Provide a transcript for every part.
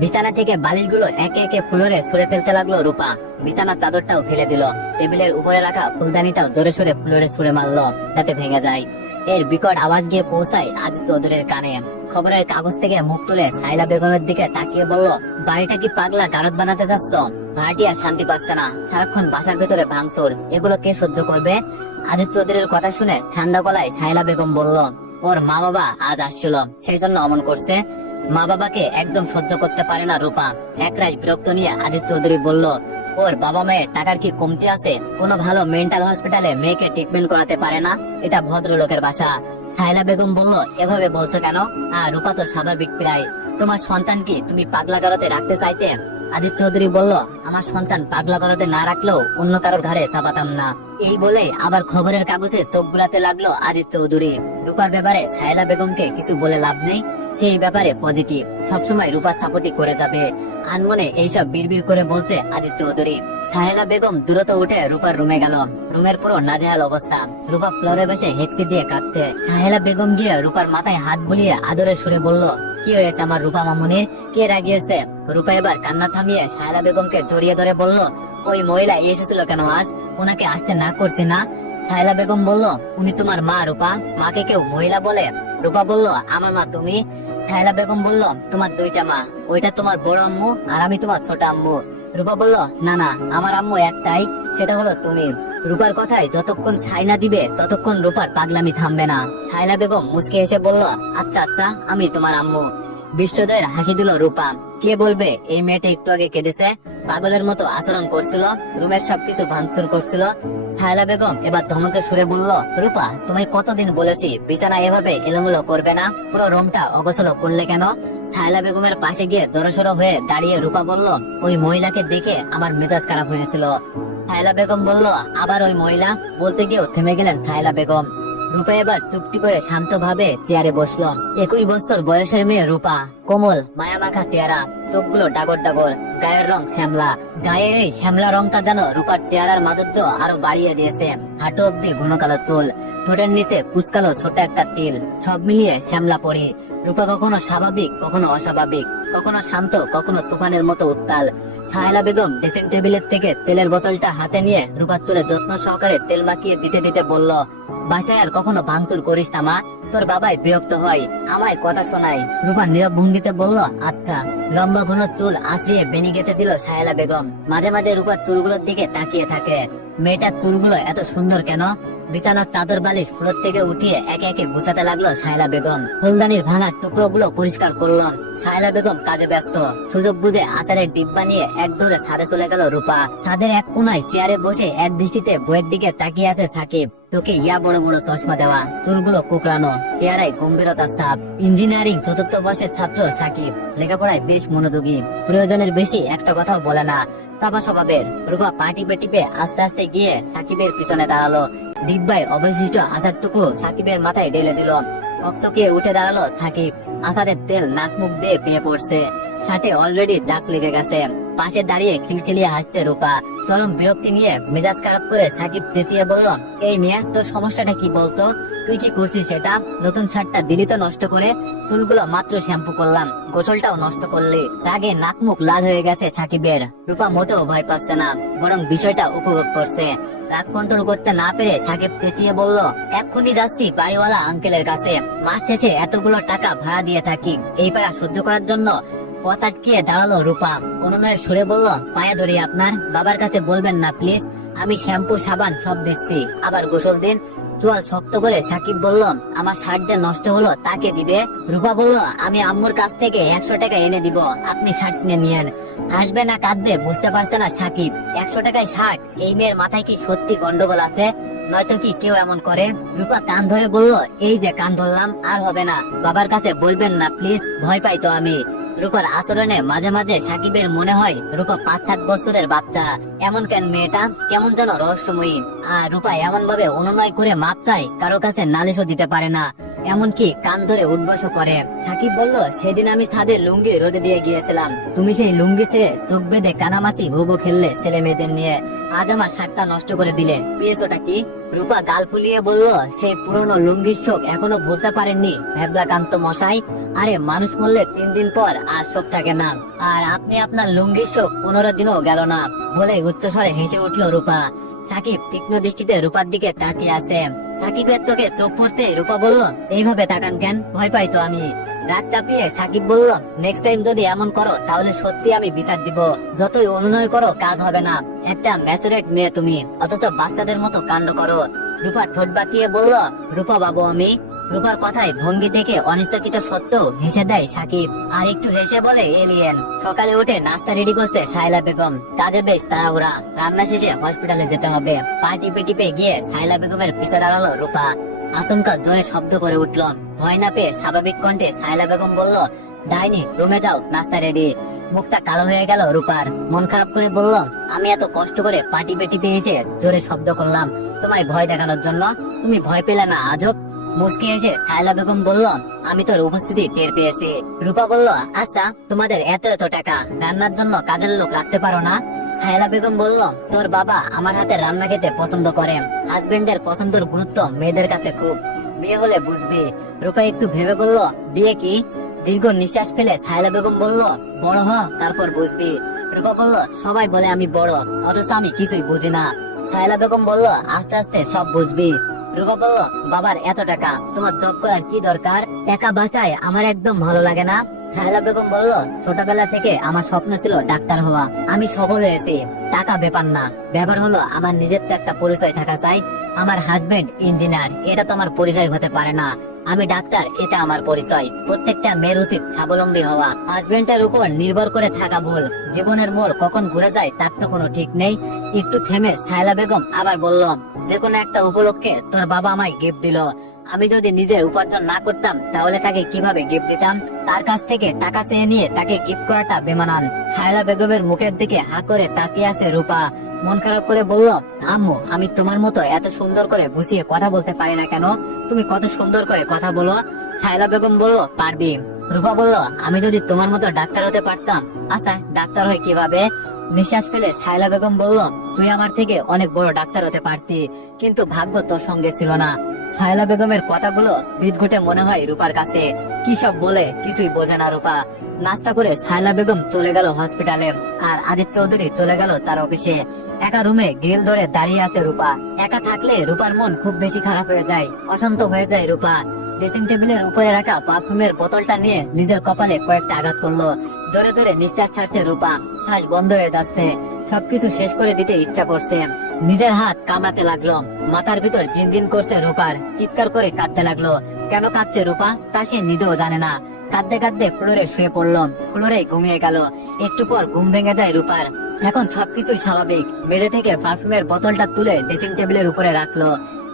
বিছানা থেকে বালিশগুলো একে একে ফুলরে ছুঁড়ে ফেলতে লাগলো রূপা বিছানার চাদরটাও ফেলে দিল টেবিলের উপরে রাখা ফুলদানিটাও জোরে সোরে ফুলরে ছুঁড়ে মারলো যাতে ভেঙে যায় এর বিকট আওয়াজ গিয়ে পৌঁছায় আজ চৌধুরীর কানে খবরের কাগজ থেকে মুখ তুলে সাইলা বেগমের দিকে তাকিয়ে বলল বাড়িটা কি পাগলা গারদ বানাতে চাচ্ছ ভাটিয়া শান্তি পাচ্ছে না সারাক্ষণ বাসার ভেতরে ভাঙচুর এগুলো কে সহ্য করবে আজ চৌধুরীর কথা শুনে ঠান্ডা গলায় সাইলা বেগম বলল ওর মা বাবা আজ আসছিল সেই জন্য অমন করছে মা বাবাকে একদম সহ্য করতে পারে না রূপা একরাই বিরক্ত নিয়ে আদিত্য চৌধুরী বলল ওর বাবা মায়ের টাকার কি কমতি আছে কোনো ভালো মেন্টাল হসপিটালে মেয়েকে ট্রিটমেন্ট করাতে পারে না এটা ভদ্রলোকের বাসা সাইলা বেগম বলল এভাবে বলছো কেন আর রূপা তো স্বাভাবিক প্রায় তোমার সন্তান কি তুমি পাগলা গারতে রাখতে চাইতে আদিত্য চৌধুরী বলল আমার সন্তান পাগলা গলাতে না রাখলেও অন্য কারোর ঘরে চাপাতাম না এই বলে আবার খবরের কাগজে চোখ বুলাতে লাগলো আদিত্য চৌধুরী রূপার ব্যাপারে সাইলা বেগমকে কিছু বলে লাভ নেই সে এই ব্যাপারে পজিটিভ সবসময় রূপা সাপোর্টই করে যাবে আনমনে এইসব বিড়বিড় করে বলছে আজিজ চৌধুরী সাহেলা বেগম দ্রুত উঠে রূপার রুমে গেল রুমের পুরো নাজেহাল অবস্থা রূপা ফ্লোরে বসে হেক্সি দিয়ে কাঁদছে সাহেলা বেগম গিয়ে রূপার মাথায় হাত বুলিয়ে আদরে সুরে বলল কি হয়েছে আমার রূপা মামুনির কে রাগিয়েছে রূপা এবার কান্না থামিয়ে সাহেলা বেগমকে জড়িয়ে ধরে বলল ওই মহিলা এসেছিল কেন আজ ওনাকে আসতে না করছি না সাহেলা বেগম বলল উনি তোমার মা রূপা মাকে কেউ মহিলা বলে রূপা বলল আমার মা তুমি সাহেলা বেগম বলল তোমার দুইটা মা ওইটা তোমার বড় আম্মু আর আমি তোমার ছোট আম্মু রূপা বলল না না আমার আম্মু একটাই সেটা হলো তুমি রূপার কথায় যতক্ষণ ছাইনা দিবে ততক্ষণ রূপার পাগলামি থামবে না ছাইলা বেগম মুসকে এসে বলল আচ্ছা আচ্ছা আমি তোমার আম্মু বিশ্বজয়ের হাসি দিল রূপাম কে বলবে এই মেয়েটা একটু আগে কেঁদেছে পাগলের মতো আচরণ করছিল রুমের সবকিছু ভাঙচুর করছিল সাহেলা বেগম এবার ধমকে সুরে বলল রূপা তুমি কতদিন বলেছি বিছানা এভাবে এলোমেলো করবে না পুরো রুমটা অগোছল করলে কেন সাহেলা বেগমের পাশে গিয়ে দরসড়ো হয়ে দাঁড়িয়ে রূপা বলল ওই মহিলাকে দেখে আমার মেজাজ খারাপ হয়েছিল সাহেলা বেগম বলল আবার ওই মহিলা বলতে গিয়েও থেমে গেলেন সাহেলা বেগম রূপা এবার চুপটি করে শান্তভাবে চেয়ারে বসলো একুশ বছর বয়সের মেয়ে রূপা কোমল মায়ামাখা চেহারা চোখগুলো ডাগর ডাগর গায়ের রং শ্যামলা গায়ের এই শ্যামলা রংটা যেন রূপার চেহারার মাধুর্য আরো বাড়িয়ে দিয়েছে হাঁটু অব্দি ঘন কালো চুল ঠোঁটের নিচে কুচকালো ছোট একটা তিল সব মিলিয়ে শ্যামলা পরি রূপা কখনো স্বাভাবিক কখনো অস্বাভাবিক কখনো শান্ত কখনো তুফানের মতো উত্তাল সাহেলা বেগম ড্রেসিং টেবিলের থেকে তেলের বোতলটা হাতে নিয়ে রূপার চুলে যত্ন সহকারে তেল মাখিয়ে দিতে দিতে বলল বাসায় আর কখনো ভাঙচুর করিস না মা তোর বাবাই বিরক্ত হয় আমায় কথা শোনায় রূপা নীরব ভঙ্গিতে বলল আচ্ছা লম্বা ঘন চুল আশ্রিয়ে বেনি গেঁথে দিল সাহেলা বেগম মাঝে মাঝে রূপার চুলগুলোর দিকে তাকিয়ে থাকে মেয়েটার চুলগুলো এত সুন্দর কেন বিছানার চাদর বালিশ ফ্লোর থেকে উঠিয়ে একে একে গুছাতে লাগলো সাইলা বেগম ফুলদানির ভাঙা টুকরো গুলো পরিষ্কার করলো সাইলা বেগম কাজে ব্যস্ত সুযোগ বুঝে আচারের ডিব্বা নিয়ে এক দৌড়ে ছাদে চলে গেল রূপা ছাদের এক কোনায় চেয়ারে বসে এক দৃষ্টিতে বইয়ের দিকে তাকিয়ে আছে সাকিব তোকে ইয়া বড় বড় চশমা দেওয়া চুলগুলো কোকড়ানো চেহারায় গম্ভীরতার ছাপ ইঞ্জিনিয়ারিং চতুর্থ বর্ষের ছাত্র সাকিব লেখাপড়ায় বেশ মনোযোগী প্রয়োজনের বেশি একটা কথাও বলে না চাপা স্বভাবের রূপা পাটি পেটিপে আস্তে আস্তে গিয়ে সাকিবের পিছনে দাঁড়ালো দিব্যাই অবশিষ্ট আচারটুকু সাকিবের মাথায় ঢেলে দিল অক্তকে উঠে দাঁড়ালো সাকিব আচারের তেল নাক মুখ দিয়ে পেয়ে পড়ছে খাটে অলরেডি দাগ লেগে গেছে পাশে দাঁড়িয়ে খিলখিলিয়ে হাসছে রূপা চরম বিরক্তি নিয়ে মেজাজ খারাপ করে সাকিব চেঁচিয়ে বলল এই নিয়ে তোর সমস্যাটা কি বলতো তুই কি করছিস সেটা নতুন শার্টটা দিলি তো নষ্ট করে চুলগুলো মাত্র শ্যাম্পু করলাম গোসলটাও নষ্ট করলি রাগে নাক মুখ লাল হয়ে গেছে সাকিবের রূপা মোটেও ভয় পাচ্ছে না বরং বিষয়টা উপভোগ করছে রাগ কন্ট্রোল করতে না পেরে সাকিব চেঁচিয়ে বলল এক্ষুনি যাচ্ছি বাড়িওয়ালা আঙ্কেলের কাছে মাস শেষে এতগুলো টাকা ভাড়া দিয়ে থাকি এই পাড়া সহ্য করার জন্য পথ আটকিয়ে দাঁড়ালো রূপা অনুনয় সুরে বলল পায়ে ধরি আপনার বাবার কাছে বলবেন না প্লিজ আমি শ্যাম্পু সাবান সব দিচ্ছি আবার গোসল দিন চুয়াল শক্ত করে সাকিব বলল আমার শার্ট যে নষ্ট হলো তাকে দিবে রূপা বলল আমি আম্মুর কাছ থেকে একশো টাকা এনে দিব আপনি শার্ট কিনে নিয়েন আসবে না কাঁদবে বুঝতে পারছে না সাকিব একশো টাকায় শার্ট এই মেয়ের মাথায় কি সত্যি গন্ডগোল আছে নয়তো কি কেউ এমন করে রূপা কান ধরে বলল এই যে কান ধরলাম আর হবে না বাবার কাছে বলবেন না প্লিজ ভয় পাই তো আমি রূপার আচরণে মাঝে মাঝে সাকিবের মনে হয় রূপা পাঁচ সাত বছরের বাচ্চা এমন কেন মেয়েটা কেমন যেন রহস্যময়ী আর রূপা এমন ভাবে অনুনয় করে মাপ চায় কারো কাছে নালিশও দিতে পারে না এমনকি কান ধরে উদ্বস করে সাকিব বলল সেদিন আমি ছাদে লুঙ্গি রোদে দিয়ে গিয়েছিলাম তুমি সেই লুঙ্গি ছেড়ে চোখ বেঁধে কানামাছি হুবু খেললে ছেলে মেয়েদের নিয়ে আজ আমার শার্টটা নষ্ট করে দিলে পেয়েছোটা কি রূপা গাল ফুলিয়ে বলল সেই পুরনো লুঙ্গির শোক এখনো বলতে পারেননি ভেবলাকান্ত মশাই আরে মানুষ মরলে তিন দিন পর আর শোক থাকে না আর আপনি আপনার লুঙ্গির শোক পনেরো দিনও গেল না বলে উচ্চস্বরে হেসে উঠল রূপা সাকিব তীক্ষ্ণ দৃষ্টিতে রূপার দিকে তাকিয়ে আছে সাকিবের চোখে চোখ পড়তে রূপা বলল এইভাবে তাকান কেন ভয় পাই তো আমি রাত চাপিয়ে সাকিব বলল নেক্সট টাইম যদি এমন করো তাহলে সত্যি আমি বিচার দিব যতই অনুনয় করো কাজ হবে না একটা ম্যাচুরেট মেয়ে তুমি অথচ বাচ্চাদের মতো কাণ্ড করো রূপা ঠোঁট বাকিয়ে বলল রূপা বাবু আমি রূপার কথায় ভঙ্গি দেখে অনিচ্ছাকৃত সত্য হেসে দেয় সাকিব আর একটু হেসে বলে এলিয়েন সকালে উঠে নাস্তা রেডি করছে সাইলা বেগম কাজে বেশ তারা ওরা রান্না শেষে হসপিটালে যেতে হবে পার্টি টিপে টিপে গিয়ে সাইলা বেগমের পিছে দাঁড়ালো রূপা আশঙ্কা জোরে শব্দ করে উঠল ভয় না পেয়ে স্বাভাবিক কণ্ঠে সাইলা বেগম বলল ডাইনি রুমে যাও নাস্তা রেডি মুখটা কালো হয়ে গেল রূপার মন খারাপ করে বলল আমি এত কষ্ট করে পাটি পেটি পেয়েছে জোরে শব্দ করলাম তোমায় ভয় দেখানোর জন্য তুমি ভয় পেলে না আজব মুসকি এসে সাইলা বেগম বলল আমি তোর উপস্থিতি টের পেয়েছি রূপা বলল আচ্ছা তোমাদের এত এত টাকা রান্নার জন্য কাজের লোক রাখতে পারো না সাহেলা বেগম বলল তোর বাবা আমার হাতে রান্না খেতে পছন্দ করেন হাজবেন্ডের পছন্দের গুরুত্ব মেয়েদের কাছে খুব বিয়ে হলে বুঝবি রূপা একটু ভেবে বলল বিয়ে কি দীর্ঘ নিঃশ্বাস ফেলে সাহেলা বেগম বলল বড় হ তারপর বুঝবি রূপা বলল সবাই বলে আমি বড় অথচ আমি কিছুই বুঝি না সাহেলা বেগম বলল আস্তে আস্তে সব বুঝবি রূপা বলল বাবার এত টাকা তোমার জব করার কি দরকার আমার একদম ভালো লাগে না সাহেলা বেগম বলল ছোটবেলা থেকে আমার স্বপ্ন ছিল ডাক্তার হওয়া আমি সফল হয়েছি টাকা ব্যাপার না ব্যাপার হলো আমার নিজের তো একটা পরিচয় থাকা চাই আমার হাজবেন্ড ইঞ্জিনিয়ার এটা তো আমার পরিচয় হতে পারে না আমি ডাক্তার এটা আমার পরিচয় প্রত্যেকটা মেয়ের উচিত স্বাবলম্বী হওয়া হাজবেন্ডের উপর নির্ভর করে থাকা ভুল জীবনের মোড় কখন ঘুরে যায় তার তো কোনো ঠিক নেই একটু থেমে সাইলা বেগম আবার বলল যে কোনো একটা উপলক্ষে তোর বাবা আমায় গিফট দিল আমি যদি নিজে উপার্জন না করতাম তাহলে তাকে কিভাবে গিফট দিতাম তার কাছ থেকে টাকা চেয়ে নিয়ে তাকে গিফট করাটা বেমানান সায়লা বেগমের মুখের দিকে হা করে তাকিয়ে আছে রূপা মন খারাপ করে বলল আম্মু আমি তোমার মতো এত সুন্দর করে গুছিয়ে কথা বলতে পারি না কেন তুমি কত সুন্দর করে কথা বলো সাইলা বেগম বললো পারবি রূপা বলল আমি যদি তোমার মতো ডাক্তার হতে পারতাম আচ্ছা ডাক্তার হয় কিভাবে নিঃশ্বাস ফেলে সাইলা বেগম বলল তুই আমার থেকে অনেক বড় ডাক্তার হতে পারতি কিন্তু ভাগ্য তোর সঙ্গে ছিল না সাইলা বেগমের কথাগুলো বিদঘুটে মনে হয় রূপার কাছে কি সব বলে কিছুই বোঝে না রূপা নাস্তা করে সাইলা বেগম চলে গেল হসপিটালে আর আদিত্য চৌধুরী চলে গেল তার অফিসে একা রুমে গ্রিল ধরে দাঁড়িয়ে আছে রূপা একা থাকলে রূপার মন খুব বেশি খারাপ হয়ে যায় অশান্ত হয়ে যায় রূপা ড্রেসিং টেবিলের উপরে রাখা পারফিউমের বোতলটা নিয়ে নিজের কপালে কয়েকটা আঘাত করলো ধরে ধরে নিঃশ্বাস ছাড়ছে রূপা শ্বাস বন্ধ হয়ে যাচ্ছে সবকিছু শেষ করে দিতে ইচ্ছা করছে নিজের হাত কামড়াতে লাগলো মাথার ভিতর জিনজিন করছে রূপার চিৎকার করে কাঁদতে লাগলো কেন কাঁদছে রূপা তা সে নিজেও জানে না কাঁদতে কাঁদতে ফ্লোরে শুয়ে পড়লাম ফ্লোরে ঘুমিয়ে গেল একটু পর ঘুম ভেঙে যায় রূপার এখন সবকিছুই স্বাভাবিক মেঝে থেকে পারফিউমের বোতলটা তুলে ড্রেসিং টেবিলের উপরে রাখলো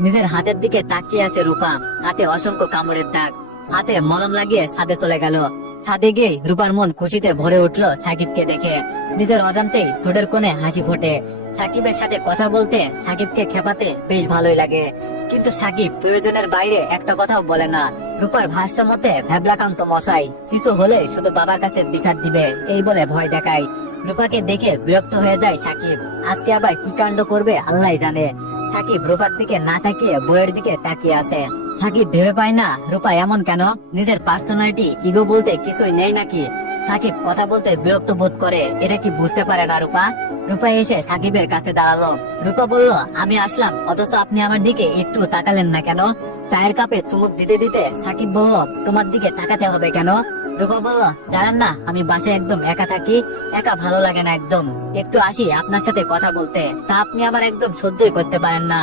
নিজের হাতের দিকে তাকিয়ে আছে রূপা হাতে অসংখ্য কামড়ের দাগ হাতে মলম লাগিয়ে ছাদে চলে গেল ছাদে গিয়ে রূপার মন খুশিতে ভরে উঠলো সাকিবকে দেখে নিজের অজান্তেই ঠোঁটের কোণে হাসি ফোটে সাকিবের সাথে কথা বলতে সাকিবকে খেপাতে বেশ ভালোই লাগে কিন্তু সাকিব প্রয়োজনের বাইরে একটা কথাও বলে না রূপার ভাষ্য মতে ভেবলাকান্ত মশাই কিছু হলে শুধু বাবার কাছে বিচার দিবে এই বলে ভয় দেখায় রূপাকে দেখে বিরক্ত হয়ে যায় সাকিব আজকে আবার কি কাণ্ড করবে আল্লাহ জানে সাকিব রূপার দিকে না তাকিয়ে বইয়ের দিকে তাকিয়ে আছে সাকিব ভেবে পায় না রূপা এমন কেন নিজের পার্সোনালিটি ইগো বলতে কিছুই নেই নাকি সাকিব কথা বলতে বিরক্ত বোধ করে এটা কি বুঝতে পারে না রূপা রূপা এসে সাকিবের কাছে দাঁড়ালো রূপা বলল আমি আসলাম অথচ আপনি আমার দিকে একটু তাকালেন না কেন চায়ের কাপে চুমুক দিতে দিতে সাকিব বলল তোমার দিকে তাকাতে হবে কেন রূপা বলল জানান না আমি বাসে একদম একা থাকি একা ভালো লাগে না একদম একটু আসি আপনার সাথে কথা বলতে তা আপনি আবার একদম সহ্যই করতে পারেন না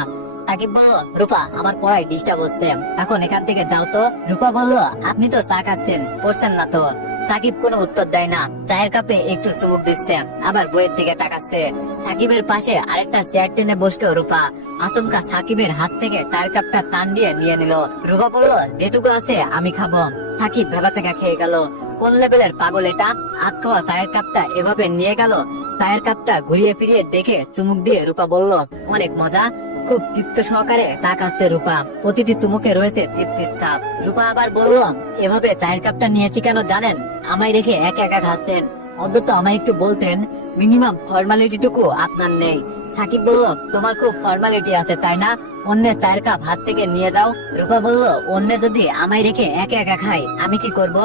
সাকিব বলল রূপা আমার পড়ায় ডিস্টার্ব হচ্ছে এখন এখান থেকে যাও তো রূপা বলল আপনি তো চা খাচ্ছেন পড়ছেন না তো সাকিব কোনো উত্তর দেয় না চায়ের কাপে একটু চুমুক দিচ্ছে আবার বইয়ের দিকে তাকাচ্ছে সাকিবের পাশে আরেকটা চেয়ার টেনে বসলো রূপা আচমকা সাকিবের হাত থেকে চায়ের কাপটা টান দিয়ে নিয়ে নিল রূপা বললো যেটুকু আছে আমি খাবো সাকিব ভেবা থেকে খেয়ে গেল কোন লেভেলের পাগল এটা হাত খাওয়া চায়ের কাপটা এভাবে নিয়ে গেল চায়ের কাপটা ঘুরিয়ে ফিরিয়ে দেখে চুমুক দিয়ে রূপা বলল অনেক মজা খুব তৃপ্ত সহকারে চা খাচ্ছে রূপা প্রতিটি চুমুকে রয়েছে তৃপ্তির চাপ রূপা আবার বলল এভাবে চায়ের কাপটা নিয়েছি কেন জানেন আমায় রেখে এক একা খাচ্ছেন অন্তত আমায় একটু বলতেন মিনিমাম ফর্মালিটিটুকু আপনার নেই সাকিব বলল তোমার খুব ফর্মালিটি আছে তাই না অন্য চায়ের কাপ হাত থেকে নিয়ে যাও রূপা বলল অন্য যদি আমায় রেখে একা একা খাই আমি কি করব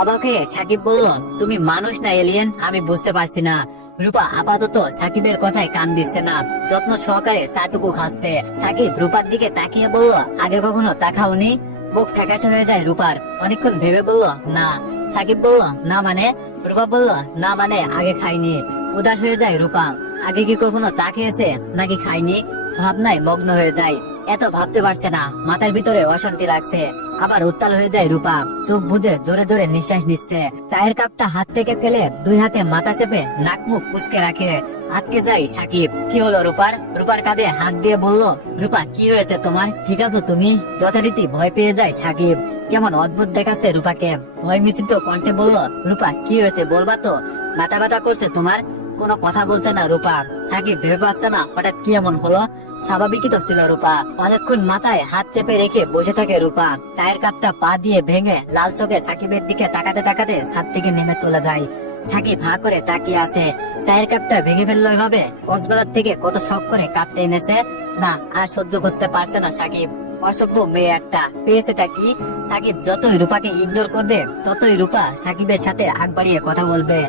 অবাক হয়ে সাকিব বলল তুমি মানুষ না এলিয়েন আমি বুঝতে পারছি না রূপা আপাতত সাকিবের কথায় কান দিচ্ছে না যত্ন সহকারে চাটুকু খাচ্ছে সাকিব রূপার দিকে তাকিয়ে বলল আগে কখনো চা খাওনি বুক ফ্যাকাশে হয়ে যায় রূপার অনেকক্ষণ ভেবে বলল না সাকিব বলল না মানে রূপা বলল না মানে আগে খাইনি উদাস হয়ে যায় রূপা আগে কি কখনো চা খেয়েছে নাকি খাইনি ভাবনায় মগ্ন হয়ে যায় এত ভাবতে পারছে না মাথার ভিতরে অশান্তি লাগছে আবার উত্তাল হয়ে যায় রূপা চোখ বুঝে জোরে জোরে নিঃশ্বাস নিচ্ছে চায়ের কাপটা হাত থেকে ফেলে দুই হাতে মাথা চেপে নাক মুখ কুচকে রাখে আটকে যাই সাকিব কি হলো রূপার রূপার কাঁধে হাত দিয়ে বলল রূপা কি হয়েছে তোমার ঠিক আছো তুমি যথারীতি ভয় পেয়ে যায় সাকিব কেমন অদ্ভুত দেখাচ্ছে রূপাকে ভয় মিশ্রিত কণ্ঠে বলল রূপা কি হয়েছে বলবা তো মাথা ব্যথা করছে তোমার কোনো কথা বলছে না রূপা সাকিব ভেবে পাচ্ছে না হঠাৎ কি এমন হলো স্বাভাবিকই তো ছিল রূপা অনেকক্ষণ মাথায় হাত চেপে রেখে বসে থাকে রূপা চায়ের কাপটা পা দিয়ে ভেঙে লাল চোখে সাকিবের দিকে তাকাতে তাকাতে ছাদ থেকে নেমে চলে যায় সাকিব হা করে তাকিয়ে আছে চায়ের কাপটা ভেঙে ফেললো এভাবে কক্সবাজার থেকে কত শখ করে কাপটা এনেছে না আর সহ্য করতে পারছে না সাকিব অসভ্য মেয়ে একটা পেয়েছেটা কি সাকিব যতই রূপাকে ইগনোর করবে ততই রূপা সাকিবের সাথে আগ বাড়িয়ে কথা বলবে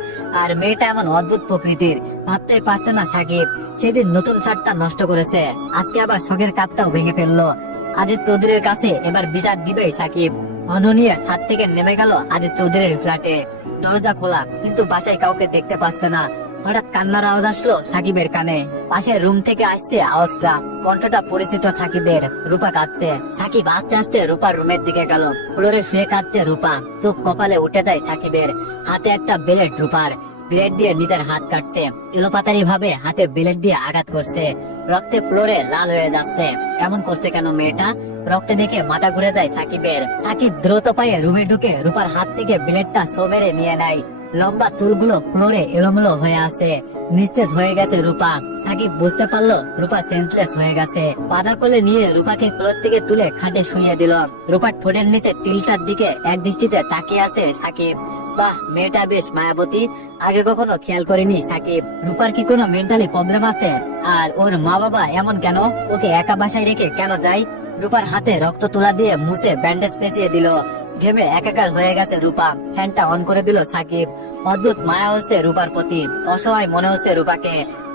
আর মেয়েটা এমন অদ্ভুত প্রকৃতির ভাবতে পারছে না সাকিব সেদিন নতুন শার্টটা নষ্ট করেছে আজকে আবার শখের কাপটাও ভেঙে ফেললো আজিজ চৌধুরীর কাছে এবার বিচার দিবে সাকিব অননিয়া ছাদ থেকে নেমে গেল আজিজ চৌধুরীর ফ্ল্যাটে দরজা খোলা কিন্তু বাসায় কাউকে দেখতে পাচ্ছে না হঠাৎ কান্নার আওয়াজ আসলো সাকিবের কানে পাশে রুম থেকে আসছে আওয়াজটা কণ্ঠটা পরিচিত সাকিবের রূপা কাঁদছে সাকিব আস্তে আস্তে রূপার রুমের দিকে গেল ফ্লোরে শুয়ে কাঁদছে রূপা চোখ কপালে উঠে যায় সাকিবের হাতে একটা বেলেট রূপার ব্লেড দিয়ে নিজের হাত কাটছে এলোপাতারি ভাবে হাতে ব্লেড দিয়ে আঘাত করছে রক্তে ফ্লোরে লাল হয়ে যাচ্ছে এমন করছে কেন মেয়েটা রক্তে দেখে মাথা ঘুরে যায় সাকিবের সাকিব দ্রুত পায়ে রুমে ঢুকে রূপার হাত থেকে ব্লেডটা মেরে নিয়ে নেয় লম্বা চুলগুলো ফ্লোরে এলোমেলো হয়ে আছে নিস্তেজ হয়ে গেছে রূপা তাকে বুঝতে পারলো রূপা সেন্সলেস হয়ে গেছে বাধা কোলে নিয়ে রূপাকে কোলের থেকে তুলে খাটে শুয়ে দিল রূপার ঠোঁটের নিচে তিলটার দিকে এক দৃষ্টিতে তাকিয়ে আছে সাকিব বাহ মেয়েটা বেশ মায়াবতী আগে কখনো খেয়াল করিনি সাকিব রূপার কি কোনো মেন্টালি প্রবলেম আছে আর ওর মা বাবা এমন কেন ওকে একা বাসায় রেখে কেন যায় রূপার হাতে রক্ত তোলা দিয়ে মুছে ব্যান্ডেজ পেঁচিয়ে দিল ঘেমে একাকার হয়ে গেছে রূপা ফ্যানটা অন করে দিল সাকিব অদ্ভুত মায়া হচ্ছে রূপার প্রতি অসহায় মনে হচ্ছে রূপাকে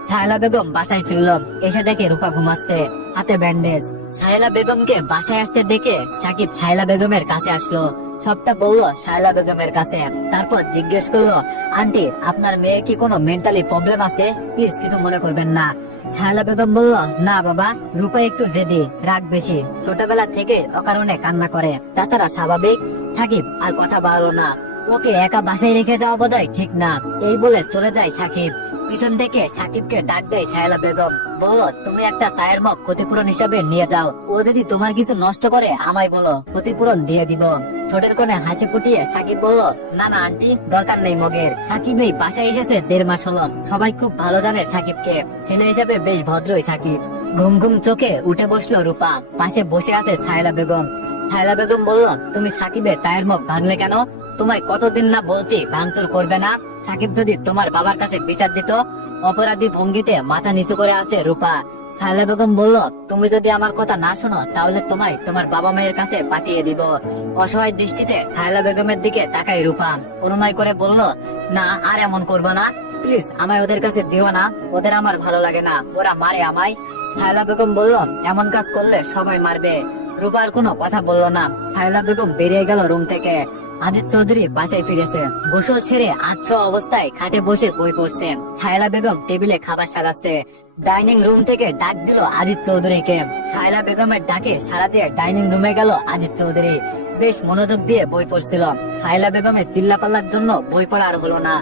সাহেলা বেগম বাসায় ফিরল এসে দেখে রূপা ঘুমাচ্ছে হাতে ব্যান্ডেজ সাহেলা বেগমকে বাসায় আসতে দেখে সাকিব সাহেলা বেগমের কাছে আসলো সবটা বললো সাহেলা বেগমের কাছে তারপর জিজ্ঞেস করলো আন্টি আপনার মেয়ে কি কোনো মেন্টালি প্রবলেম আছে প্লিজ কিছু মনে করবেন না ছায়লা বেগম বলল না বাবা রূপা একটু জেদি রাগ বেশি ছোটবেলা থেকে অকারণে কান্না করে তাছাড়া স্বাভাবিক সাকিব আর কথা বাড়লো না ওকে একা বাসায় রেখে যাওয়া বোধ ঠিক না এই বলে চলে যায় সাকিব পিছন থেকে সাকিবকে ডাক দেয় ছায়লা বেগম বলো তুমি একটা চায়ের মগ ক্ষতিপূরণ হিসাবে নিয়ে যাও ও যদি তোমার কিছু নষ্ট করে আমায় বলো ক্ষতিপূরণ দিয়ে দিব ঠোঁটের কোণে হাসি ফুটিয়ে সাকিব বলো না না আন্টি দরকার নেই মগের সাকিব এই বাসায় এসেছে দেড় মাস হলো সবাই খুব ভালো জানে সাকিব কে ছেলে হিসাবে বেশ ভদ্রই সাকিব ঘুম ঘুম চোখে উঠে বসলো রূপা পাশে বসে আছে সায়লা বেগম সায়লা বেগম বলল তুমি সাকিবের টায়ের মগ ভাঙলে কেন তোমায় কতদিন না বলছি ভাঙচুর করবে না সাকিব যদি তোমার বাবার কাছে বিচার দিত অপরাধী ভঙ্গিতে মাথা নিচু করে আছে রূপা সাহেলা বেগম বলল তুমি যদি আমার কথা না শোনো তাহলে তোমায় তোমার বাবা মায়ের কাছে পাঠিয়ে দিব অসহায় দৃষ্টিতে সাহেলা বেগমের দিকে তাকাই রূপা অনুনয় করে বলল না আর এমন করবো না প্লিজ আমায় ওদের কাছে দিও না ওদের আমার ভালো লাগে না ওরা মারে আমায় সাহেলা বেগম বলল এমন কাজ করলে সবাই মারবে রূপার কোনো কথা বলল না সাহেলা বেগম বেরিয়ে গেল রুম থেকে আজিজ চৌধুরী বাসায় ফিরেছে গোসল ছেড়ে আচ্ছ অবস্থায় খাটে বসে বই পড়ছে ছায়লা বেগম টেবিলে খাবার সাজাচ্ছে ডাইনিং রুম থেকে ডাক দিল আজিজ চৌধুরীকে ছায়লা বেগমের ডাকে সারা দিয়ে ডাইনিং রুমে গেল আজিজ চৌধুরী বেশ মনোযোগ দিয়ে বই পড়ছিল ছায়লা বেগমের চিল্লাপাল্লার জন্য বই পড়া আর হলো না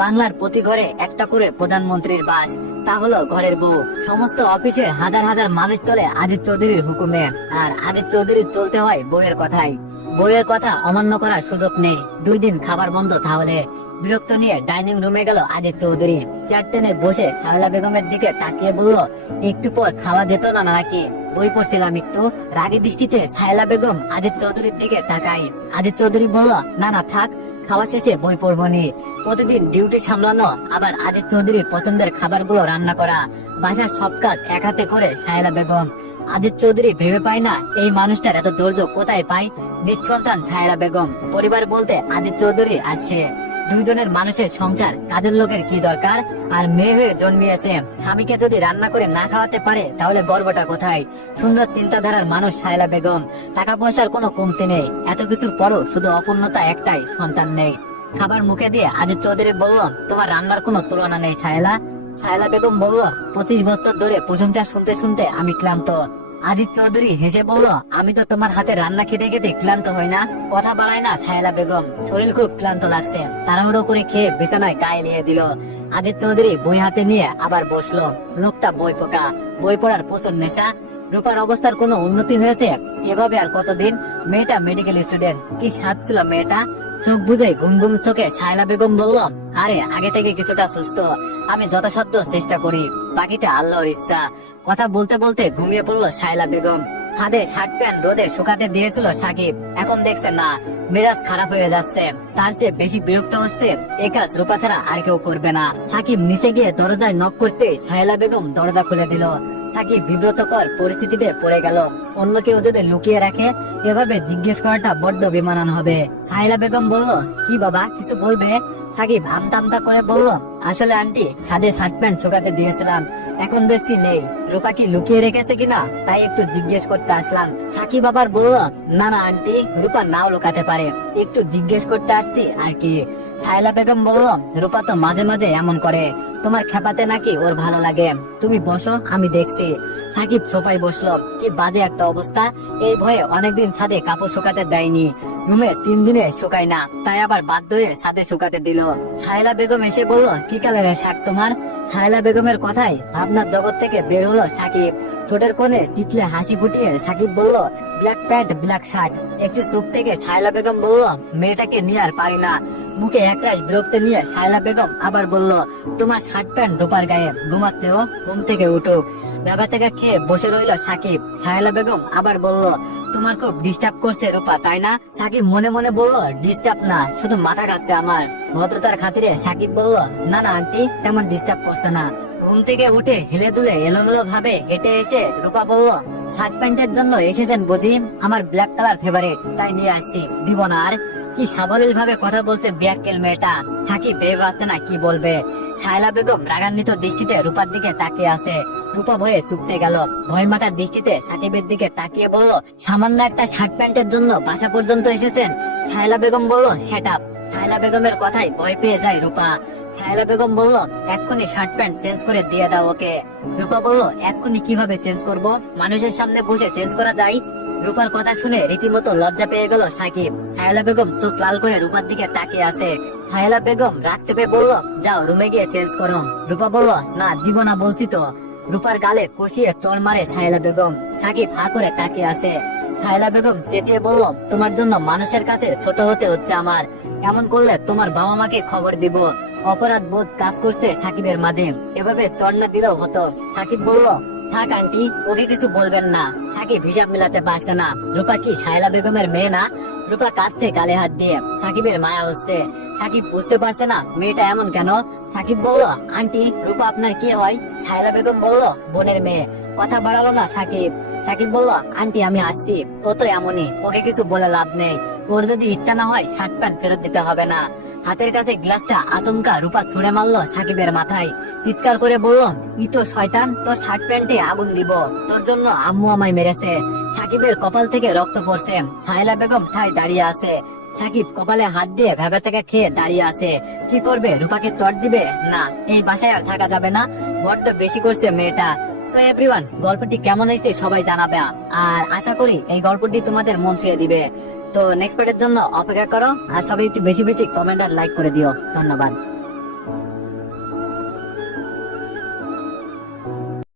বাংলার প্রতি ঘরে একটা করে প্রধানমন্ত্রীর বাস তা হলো ঘরের বউ সমস্ত অফিসে হাজার হাজার মানুষ চলে আজিজ চৌধুরীর হুকুমে আর আজিজ চৌধুরীর চলতে হয় বইয়ের কথায় বইয়ের কথা অমান্য করার সুযোগ নেই দুই দিন খাবার বন্ধ তাহলে বিরক্ত নিয়ে ডাইনিং রুমে গেল আজিজ চৌধুরী চার টেনে বসে শাহলা বেগমের দিকে তাকিয়ে বলল একটু পর খাওয়া যেত না নাকি বই পড়ছিলাম একটু রাগি দৃষ্টিতে সাহেলা বেগম আজিজ চৌধুরীর দিকে তাকাই আজিজ চৌধুরী বলল না না থাক খাওয়া শেষে বই পড়বো নি প্রতিদিন ডিউটি সামলানো আবার আজিজ চৌধুরীর পছন্দের খাবারগুলো রান্না করা বাসার সব কাজ এক হাতে করে সাহেলা বেগম আজিজ চৌধুরী ভেবে পায় না এই মানুষটার এত দৈর্য কোথায় পায় নিঃসন্তান ছায়রা বেগম পরিবার বলতে আজিজ চৌধুরী আর সে দুইজনের মানুষের সংসার কাজের লোকের কি দরকার আর মেয়ে হয়ে জন্মিয়েছে স্বামীকে যদি রান্না করে না খাওয়াতে পারে তাহলে গর্বটা কোথায় সুন্দর চিন্তাধারার মানুষ সায়লা বেগম টাকা পয়সার কোনো কমতি নেই এত কিছুর পরও শুধু অপূর্ণতা একটাই সন্তান নেই খাবার মুখে দিয়ে আজিত চৌধুরী বললাম তোমার রান্নার কোনো তুলনা নেই সায়লা সায়লা বেগম বলল পঁচিশ বছর ধরে প্রশংসা শুনতে শুনতে আমি ক্লান্ত আজিজ চৌধুরী হেসে বলল আমি তো তোমার হাতে রান্না খেতে খেতে ক্লান্ত হয় না কথা বাড়ায় না সায়লা বেগম শরীর খুব ক্লান্ত লাগছে তাড়াহুড়ো করে খেয়ে বিছানায় গায়ে নিয়ে দিল আজিজ চৌধুরী বই হাতে নিয়ে আবার বসলো লোকটা বই পোকা বই পড়ার প্রচুর নেশা রূপার অবস্থার কোনো উন্নতি হয়েছে এভাবে আর কতদিন মেয়েটা মেডিকেল স্টুডেন্ট কি সারছিল মেয়েটা চোখ বুঝে ঘুম ঘুম চোখে সাইলা বেগম বলল আরে আগে থেকে কিছুটা সুস্থ আমি যথাসাধ্য চেষ্টা করি বাকিটা আল্লাহর ইচ্ছা কথা বলতে বলতে ঘুমিয়ে পড়লো সাইলা বেগম হাতে শার্ট প্যান্ট রোদে শুকাতে দিয়েছিল সাকিব এখন দেখছেন না মেজাজ খারাপ হয়ে যাচ্ছে তার চেয়ে বেশি বিরক্ত হচ্ছে এ কাজ রূপা ছাড়া আর কেউ করবে না সাকিব নিচে গিয়ে দরজায় নক করতে শাহেলা বেগম দরজা খুলে দিল আকিব বিব্রতকর পরিস্থিতিতে পড়ে গেল অন্য কেউ যদি লুকিয়ে রাখে এভাবে জিজ্ঞেস করাটা বড্ড বিমানান হবে সাহিলা বেগম বলল কি বাবা কিছু বলবে সাকিব আমতা আমতা করে বলল আসলে আন্টি ছাদে শার্ট প্যান্ট চোকাতে দিয়েছিলাম এখন দেখছি নেই রূপা কি লুকিয়ে রেখেছে কিনা তাই একটু জিজ্ঞেস করতে আসলাম সাকি বাবার বলল না না আন্টি রূপা নাও লুকাতে পারে একটু জিজ্ঞেস করতে আসছি আর কি সাইলা বেগম বলল রূপা তো মাঝে মাঝে এমন করে তোমার খেপাতে নাকি ওর ভালো লাগে তুমি বসো আমি দেখছি সাকিব সোফায় বসলো কি বাজে একটা অবস্থা এই ভয়ে অনেকদিন ছাদে কাপড় শুকাতে দেয়নি রুমে তিন দিনে শুকায় না তাই আবার বাধ্য হয়ে ছাদে শুকাতে দিল ছায়লা বেগম এসে বলল কি কালের শাক তোমার ছায়লা বেগমের কথায় ভাবনার জগৎ থেকে বের হলো সাকিব ঠোঁটের কোণে চিতলে হাসি ফুটিয়ে সাকিব বলল ব্ল্যাক প্যান্ট ব্ল্যাক শার্ট একটু চুপ থেকে ছায়লা বেগম বলল মেয়েটাকে নিয়ে আর পারি না মুখে একরাশ বিরক্ত নিয়ে সায়লা বেগম আবার বলল তোমার শার্ট প্যান্ট ডোপার গায়ে ঘুমাচ্ছে ও ঘুম থেকে উঠো ভেবাচাকা খেয়ে বসে রইল সাকিব সাহেলা বেগম আবার বলল তোমার খুব ডিস্টার্ব করছে রূপা তাই না সাকিব মনে মনে বলল ডিস্টার্ব না শুধু মাথা খাচ্ছে আমার ভদ্রতার খাতিরে সাকিব বলল না না আন্টি তেমন ডিস্টার্ব করছে না ঘুম থেকে উঠে হেলে দুলে এলোমেলো ভাবে হেঁটে এসে রূপা বলল শার্ট প্যান্টের জন্য এসেছেন বুঝি আমার ব্ল্যাক কালার ফেভারিট তাই নিয়ে আসছি দিব না আর কি সাবলীল ভাবে কথা বলছে ব্যাককেল মেয়েটা ভেবে না কি বলবে বেগম রাগান্বিত দৃষ্টিতে রূপার দিকে তাকিয়ে আছে রূপা ভয়ে গেল ভয় দৃষ্টিতে সাকিবের দিকে তাকিয়ে বলল সামান্য একটা শার্ট প্যান্টের জন্য বাসা পর্যন্ত এসেছেন বেগম বলল সেট আপ বেগমের কথাই ভয় পেয়ে যায় রূপা ছায়লা বেগম বলল এক্ষুনি শার্ট প্যান্ট চেঞ্জ করে দিয়ে দাও ওকে রূপা বলল এক্ষুনি কিভাবে চেঞ্জ করব মানুষের সামনে বসে চেঞ্জ করা যায় রূপার কথা শুনে রীতিমতো লজ্জা পেয়ে গেল সাকিব সাহেলা বেগম চোখ লাল করে রূপার দিকে তাকিয়ে আছে সাহেলা বেগম রাগ চেপে বলল যাও রুমে গিয়ে চেঞ্জ করো রূপা বলল না দিব না বলছি তো রূপার গালে কষিয়ে চড় মারে সাহেলা বেগম সাকিব হা করে তাকিয়ে আছে সাহেলা বেগম চেঁচিয়ে বলল তোমার জন্য মানুষের কাছে ছোট হতে হচ্ছে আমার এমন করলে তোমার বাবা মাকে খবর দিব অপরাধ বোধ কাজ করছে সাকিবের মাঝে এভাবে চড় না দিলেও হতো সাকিব বলল থাক আন্টি ওকে কিছু বলবেন না সাকিব হিসাব মেলাতে পারছে না রূপা কি সায়লা বেগমের মেয়ে না রূপা কাঁদছে কালে হাত দিয়ে সাকিবের মায়া হচ্ছে সাকিব বুঝতে পারছে না মেয়েটা এমন কেন সাকিব বললো আন্টি রূপা আপনার কি হয় ছায়লা বেগম বললো বোনের মেয়ে কথা বাড়ালো না সাকিব সাকিব বললো আন্টি আমি আসছি ও তো এমনই ওকে কিছু বলে লাভ নেই ওর যদি ইচ্ছা না হয় শার্ট প্যান্ট ফেরত দিতে হবে না হাতের কাছে গ্লাসটা আচমকা রূপা ছুঁড়ে মারলো সাকিবের মাথায় চিৎকার করে বললো ই তো শয়তান তোর শার্ট প্যান্টে আগুন দিব তোর জন্য আম্মু আমায় মেরেছে সাকিবের কপাল থেকে রক্ত পড়ছে সাহেলা বেগম ঠায় দাঁড়িয়ে আছে সাকিব কপালে হাত দিয়ে ভেবে ভেবাচাকা খেয়ে দাঁড়িয়ে আছে কি করবে রূপাকে চট দিবে না এই বাসায় আর থাকা যাবে না বড্ড বেশি করছে মেয়েটা তো এভরিওয়ান গল্পটি কেমন হয়েছে সবাই জানাবে আর আশা করি এই গল্পটি তোমাদের মন ছুঁয়ে দিবে তো নেক্সট পার্টের জন্য অপেক্ষা করো আর সবাই একটু বেশি বেশি কমেন্ট আর লাইক করে দিও ধন্যবাদ